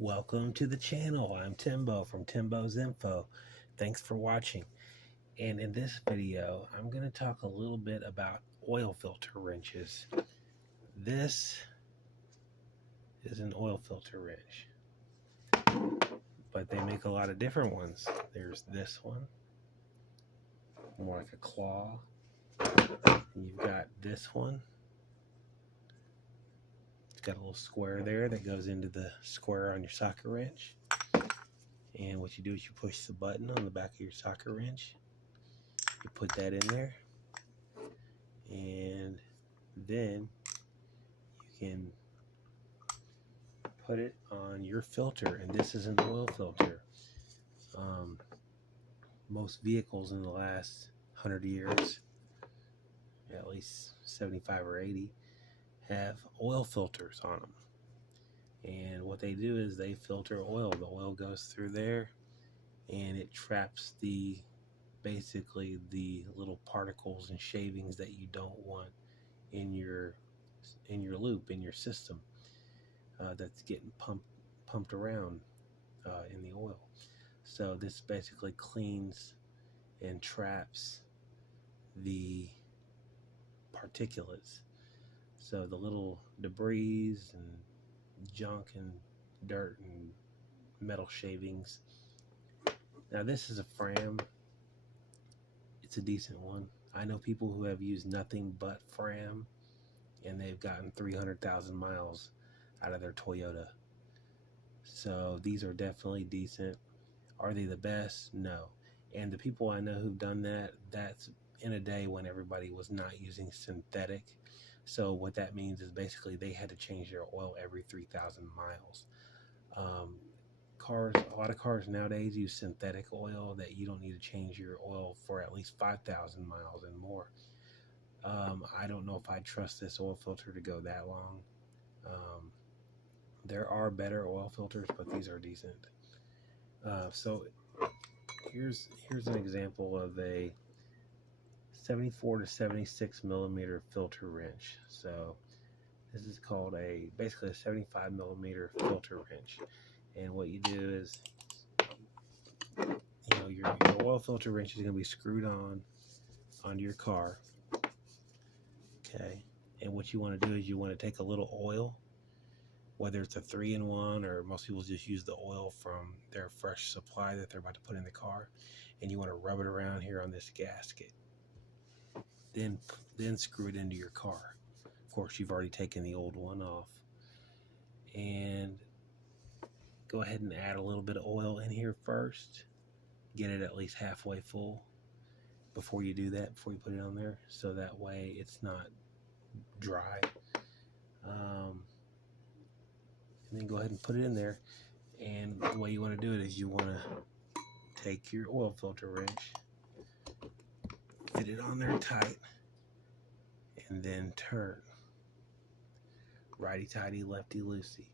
Welcome to the channel. I'm Timbo from Timbo's Info. Thanks for watching. And in this video, I'm going to talk a little bit about oil filter wrenches. This is an oil filter wrench, but they make a lot of different ones. There's this one, more like a claw. And you've got this one. It's got a little square there that goes into the square on your socket wrench. And what you do is you push the button on the back of your socket wrench. You put that in there, and then you can put it on your filter. And this is an oil filter. Most vehicles in the last 100 years, at least 75 or 80, have oil filters on them. And what they do is they filter oil. The oil goes through there, and it traps basically the little particles and shavings that you don't want in your loop, in your system, that's getting pumped around in the oil. So this basically cleans and traps the particulates, so the little debris and junk and dirt and metal shavings. Now this is a Fram. It's a decent one. I know people who have used nothing but Fram, and they've gotten 300,000 miles out of their Toyota. So these are definitely decent. Are they the best? No. And the people I know who've done that, that's in a day when everybody was not using synthetic. So what that means is basically they had to change their oil every 3,000 miles. A lot of cars nowadays use synthetic oil that you don't need to change your oil for at least 5,000 miles and more. I don't know if I trust this oil filter to go that long. There are better oil filters, but these are decent. So here's an example of a 74 to 76 millimeter filter wrench. So this is called basically a 75 millimeter filter wrench. And what you do is, your oil filter wrench is going to be screwed onto your car. Okay. And what you want to do is you want to take a little oil, whether it's a 3-in-1 or most people just use the oil from their fresh supply that they're about to put in the car, and you want to rub it around here on this gasket. Then screw it into your car. Of course, you've already taken the old one off. And go ahead and add a little bit of oil in here first. Get it at least halfway full before you do that, before you put it on there, so that way it's not dry. And then go ahead and put it in there. And the way you want to do it is you want to take your oil filter wrench, fit it on there tight, and then turn. Righty-tighty, lefty-loosey.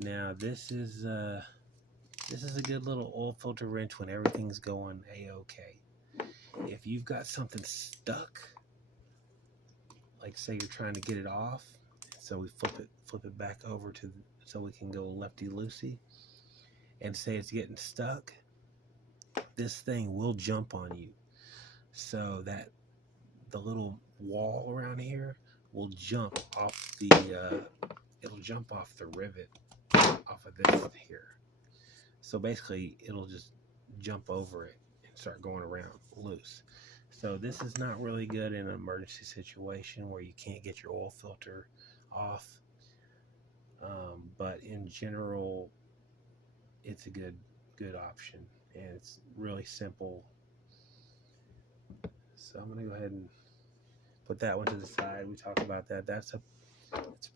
Now this is a good little oil filter wrench when everything's going a-okay. If you've got something stuck, like say you're trying to get it off, so we flip it back over so we can go lefty-loosey, and say it's getting stuck, this thing will jump on you, so that the little wall around here will jump off it'll jump off the rivet off of this here. So basically it'll just jump over it and start going around loose. So this is not really good in an emergency situation where you can't get your oil filter off. But in general, it's a good option, and it's really simple. So I'm gonna go ahead and put that one to the side. We talked about that. It's a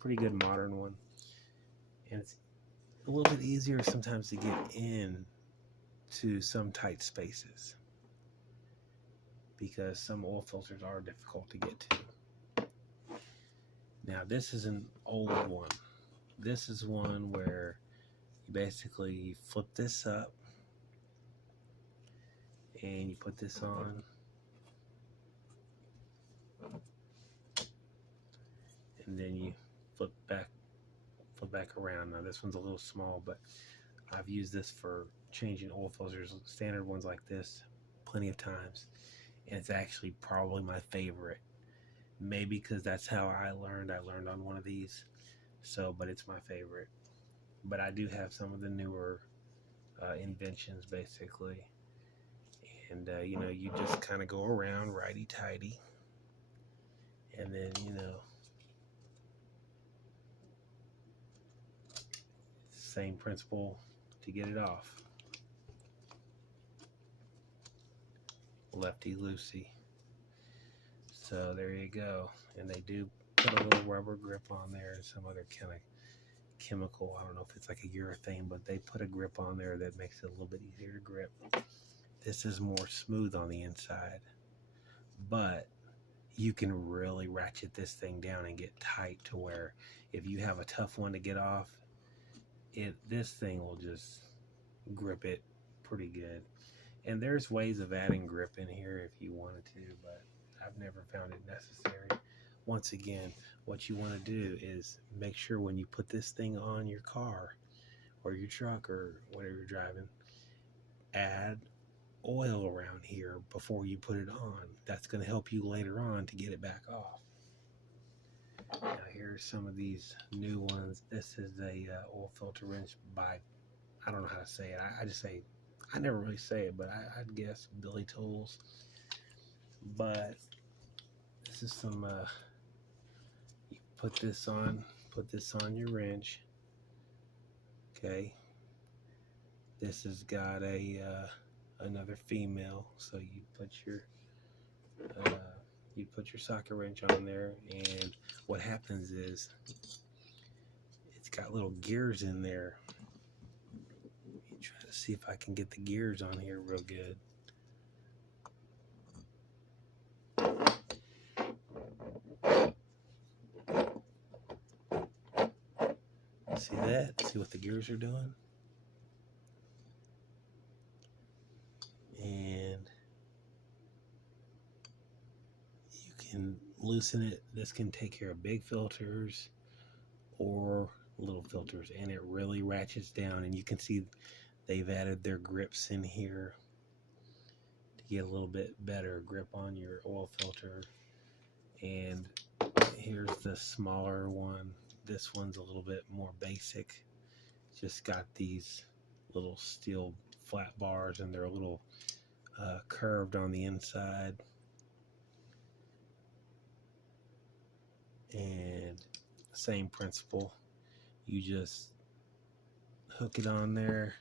pretty good modern one, and it's a little bit easier sometimes to get in to some tight spaces because some oil filters are difficult to get to. Now this is an old one. This is one where you basically flip this up and you put this on, and then you flip flip back around. Now this one's a little small, but I've used this for changing oil filters, standard ones like this, plenty of times. And it's actually probably my favorite. Maybe because that's how I learned. I learned on one of these. So, but it's my favorite. But I do have some of the newer inventions, basically. And, you know, you just kind of go around righty-tighty. And then, you know, same principle to get it off. Lefty-loosey. So there you go. And they do put a little rubber grip on there and some other kind of chemical. I don't know if it's like a urethane, but they put a grip on there that makes it a little bit easier to grip. This is more smooth on the inside, but you can really ratchet this thing down and get tight to where if you have a tough one to get off, this thing will just grip it pretty good. And there's ways of adding grip in here if you wanted to, but I've never found it necessary. Once again, what you want to do is make sure when you put this thing on your car or your truck or whatever you're driving, add oil around here before you put it on. That's going to help you later on to get it back off. Now here's some of these new ones. This is a oil filter wrench by, I don't know how to say it. I just say, I never really say it, but I'd guess Billy Tools. But this is some, you put this on your wrench. Okay. This has got a, another female. So you put your socket wrench on there, and what happens is it's got little gears in there. Let me try to see if I can get the gears on here real good. See that? See what the gears are doing? And you can loosen it. This can take care of big filters or little filters, and it really ratchets down. And you can see they've added their grips in here to get a little bit better grip on your oil filter. And here's the smaller one. This one's a little bit more basic. Just got these little steel flat bars, and they're a little curved on the inside. And same principle. You just hook it on there,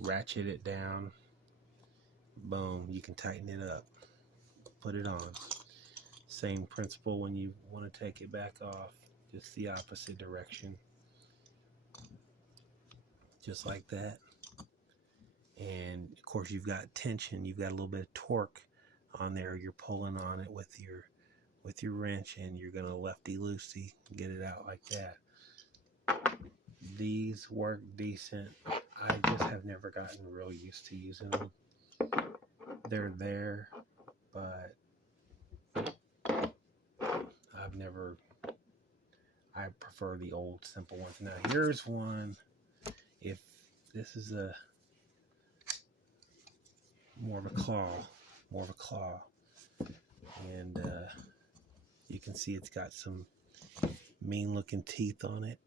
ratchet it down, boom, you can tighten it up, put it on. Same principle when you want to take it back off, just the opposite direction, just like that. And of course you've got tension, you've got a little bit of torque on there. You're pulling on it with your wrench, and you're gonna lefty-loosey get it out like that. These work decent. I just have never gotten real used to using them. They're there, but I prefer the old simple ones. Now here's one. If this is a more of a claw, and you can see it's got some mean looking teeth on it.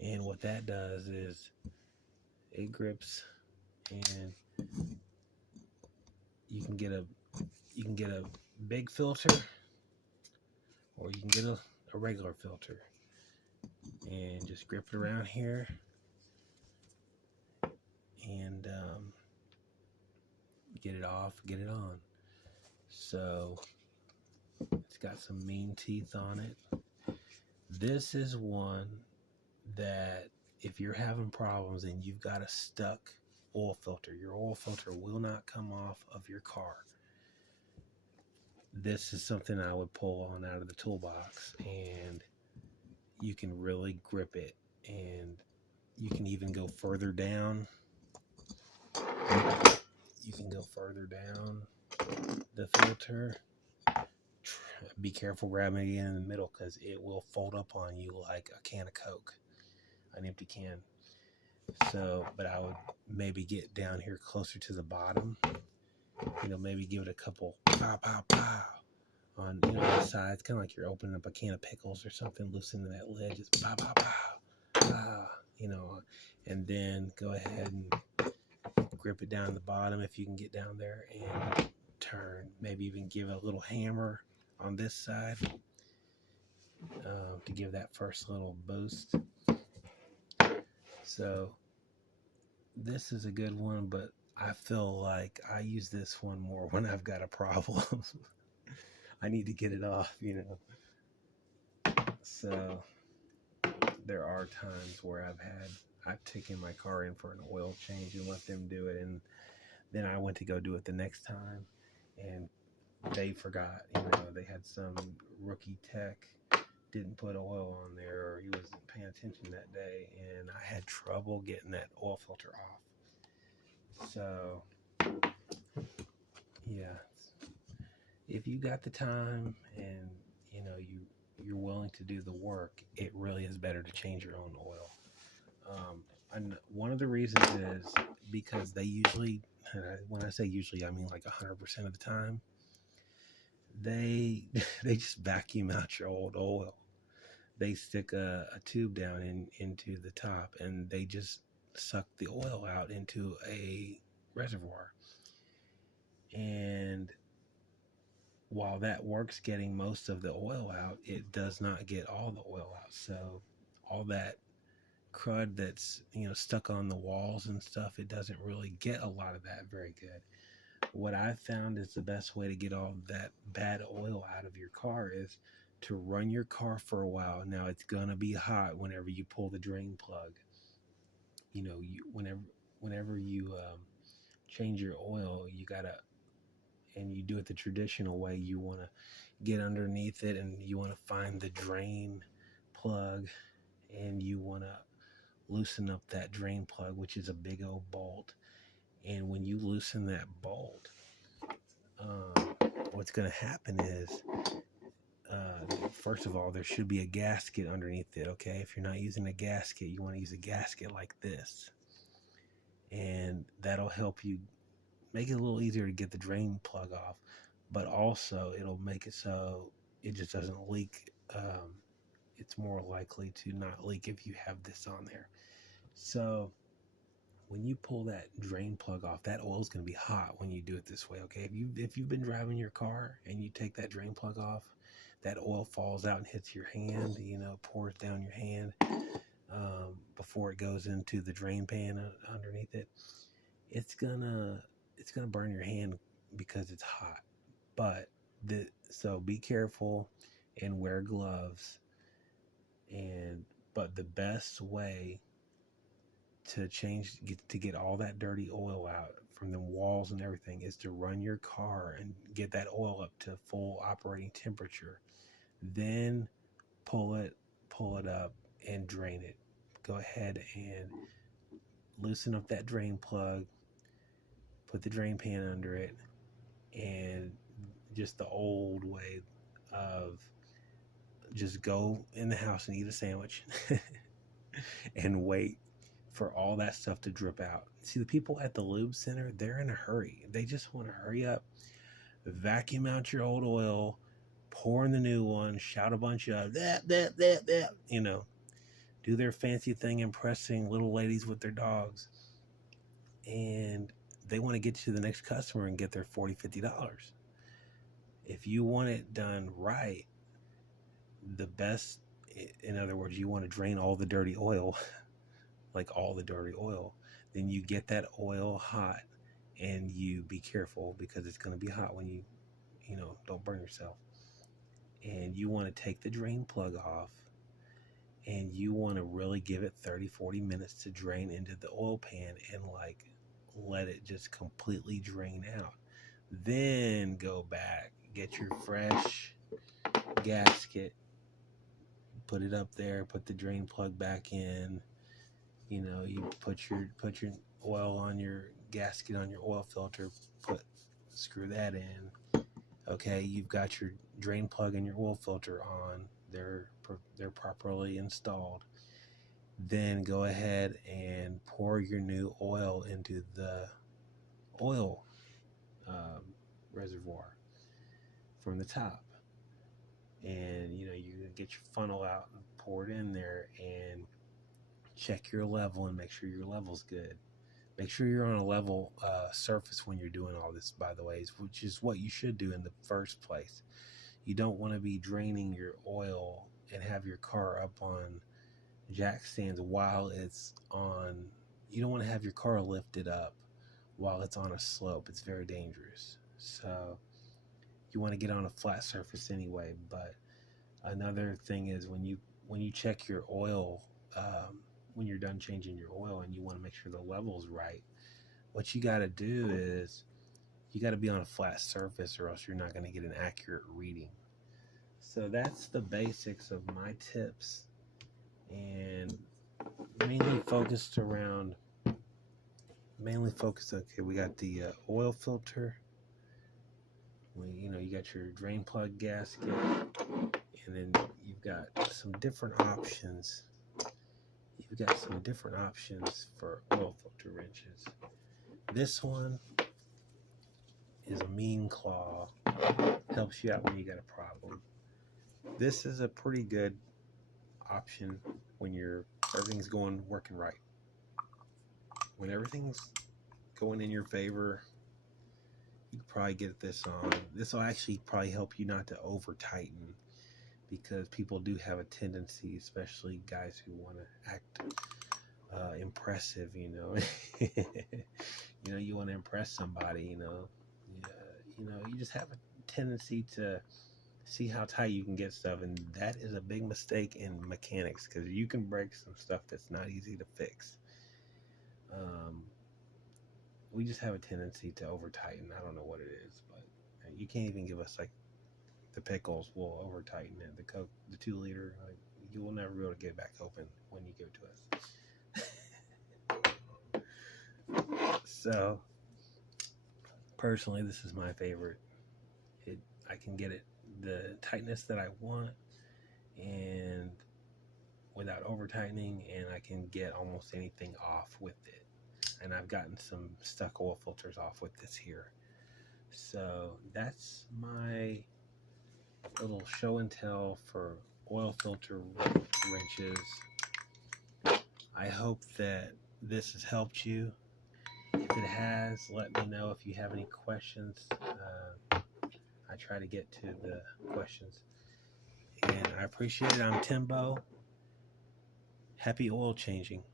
And what that does is it grips, and you can get a big filter, or you can get a regular filter, and just grip it around here, and get it off, get it on. So it's got some mean teeth on it. This is one that if you're having problems and you've got a stuck oil filter, your oil filter will not come off of your car, this is something I would pull on out of the toolbox, and you can really grip it, and you can even go further down. You can go further down the filter, be careful grabbing it in the middle because it will fold up on you like a can of Coke, an empty can. So, but I would maybe get down here closer to the bottom, maybe give it a couple pow, pow, pow on, the sides, kind of like you're opening up a can of pickles or something, loosening that lid, just pow, pow, pow, pow, and then go ahead and grip it down at the bottom if you can get down there and turn. Maybe even give a little hammer on this side to give that first little boost. So this is a good one, but I feel like I use this one more when I've got a problem. I need to get it off, So there are times where I've taken my car in for an oil change and let them do it, and then I went to go do it the next time, and they forgot. They had some rookie tech didn't put oil on there, or he wasn't paying attention that day, and I had trouble getting that oil filter off. So yeah, if you got the time and you're willing to do the work, it really is better to change your own oil. And one of the reasons is because they usually, when I say usually, I mean like 100% of the time, they just vacuum out your old oil. They stick a tube down into the top, and they just suck the oil out into a reservoir. And while that works getting most of the oil out, it does not get all the oil out. So all that crud that's stuck on the walls and stuff, it doesn't really get a lot of that very good. What I've found is the best way to get all that bad oil out of your car is to run your car for a while. Now it's gonna be hot whenever you pull the drain plug. Whenever you change your oil, and you do it the traditional way. You want to get underneath it, and you want to find the drain plug, and you want to loosen up that drain plug, which is a big old bolt. And when you loosen that bolt, what's going to happen is, first of all, there should be a gasket underneath it. Okay, if you're not using a gasket, you want to use a gasket like this, and that'll help you make it a little easier to get the drain plug off, but also it'll make it so it just doesn't leak. It's more likely to not leak if you have this on there. So when you pull that drain plug off, that oil is going to be hot when you do it this way. Okay, if you've been driving your car and you take that drain plug off, that oil falls out and hits your hand, pours down your hand before it goes into the drain pan underneath it. It's gonna burn your hand because it's hot. So be careful and wear gloves. But the best way to get all that dirty oil out from the walls and everything is to run your car and get that oil up to full operating temperature. Then pull it up and drain it. Go ahead and loosen up that drain plug, put the drain pan under it, and just the old way of just go in the house and eat a sandwich and wait for all that stuff to drip out. See, the people at the lube center, they're in a hurry. They just want to hurry up, vacuum out your old oil, pour in the new one, shout a bunch of that, do their fancy thing impressing little ladies with their dogs. And they want to get to the next customer and get their $40, $50. If you want it done right, the best, in other words, you want to drain all the dirty oil, like all the dirty oil, then you get that oil hot, and you be careful because it's going to be hot when you don't burn yourself. And you want to take the drain plug off, and you want to really give it 30-40 minutes to drain into the oil pan and let it just completely drain out. Then go back, get your fresh gasket, put it up there, put the drain plug back in. You put your oil on your gasket on your oil filter, screw that in, Okay, you've got your drain plug and your oil filter on. They're properly installed. Then go ahead and pour your new oil into the oil um, reservoir from the top. And you're gonna get your funnel out and pour it in there and check your level and make sure your level's good. Make sure you're on a level surface when you're doing all this, by the way, which is what you should do in the first place. You don't want to be draining your oil and have your car up on jack stands while it's on. You don't want to have your car lifted up while it's on a slope. It's very dangerous. So you want to get on a flat surface anyway. But another thing is when you check your oil, when you're done changing your oil and you want to make sure the level's right, what you got to do is you got to be on a flat surface or else you're not going to get an accurate reading. So that's the basics of my tips, and mainly focused. Okay, we got the oil filter. You got your drain plug gasket, and then you've got some different options. You've got some different options for oil filter wrenches. This one is a Mean Claw. Helps you out when you got a problem. This is a pretty good option when everything's working right. When everything's going in your favor, you can probably get this on. This will actually probably help you not to over tighten, because people do have a tendency, especially guys who want to act impressive, you want to impress somebody, you just have a tendency to see how tight you can get stuff, and that is a big mistake in mechanics, because you can break some stuff that's not easy to fix. We just have a tendency to over tighten. I don't know what it is, but you can't even give us like the pickles will over tighten it. The Coke, the 2 liter, you will never be able to get it back open when you give it to us. So personally, this is my favorite. I can get it the tightness that I want and without over tightening, and I can get almost anything off with it. And I've gotten some stuck oil filters off with this here. So that's my little show and tell for oil filter wrenches. I hope that this has helped you. If it has, let me know if you have any questions. I try to get to the questions. And I appreciate it. I'm Timbo. Happy oil changing.